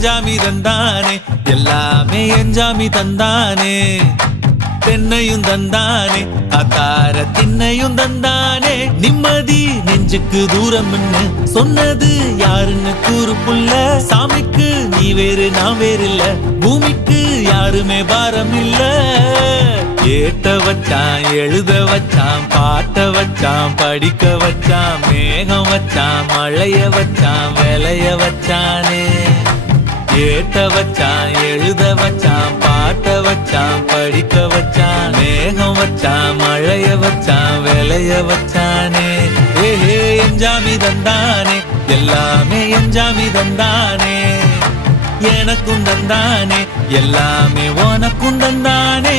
ஜாமி தந்தானே எல்லாமே என் ஜாமி தந்தானே தென்னையும் தந்தானே அத்தார திண்ணையும் தந்தானே நிம்மதி நெஞ்சுக்கு தூரம் சொன்னது யாருன்னு கூறு புள்ள சாமிக்கு நீ வேறு நான் வேறு இல்ல பூமிக்கு யாருமே பாரம் இல்ல ஏத்த வச்சான் எழுத வச்சான் பாட்ட வச்சான் படிக்க வச்சான் மேகம் வச்சான் மழைய வச்சான் விளைய வச்சானே ஏத்த வச்சான் எழுத வச்சான் பாட்ட வச்சான் படிக்க வச்சான் மேகம் வச்சான் மழைய வச்சான் விளைய வச்சானே ஏஹே என் ஜாமி தந்தானே எல்லாமே என் ஜாமி தந்தானே எனக்கும் தந்தானே எல்லாமே உனக்கும் தந்தானே